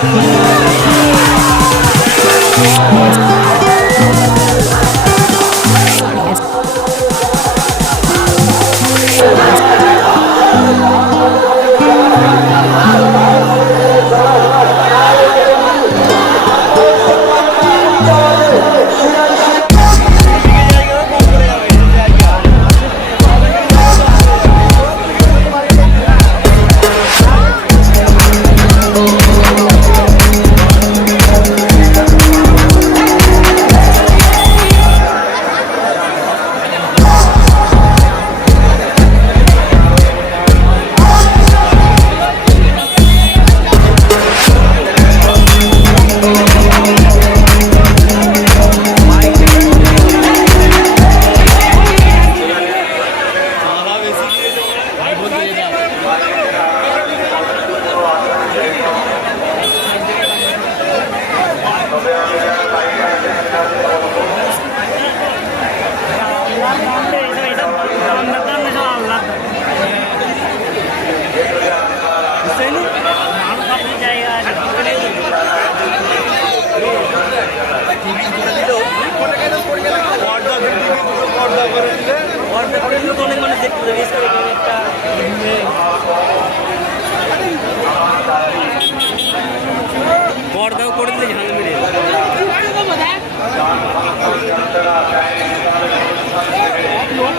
Yeah. Order করে দিলে order করে দিলে অনেক মানুষ দেখতে যাবে একটা ล้วล้วน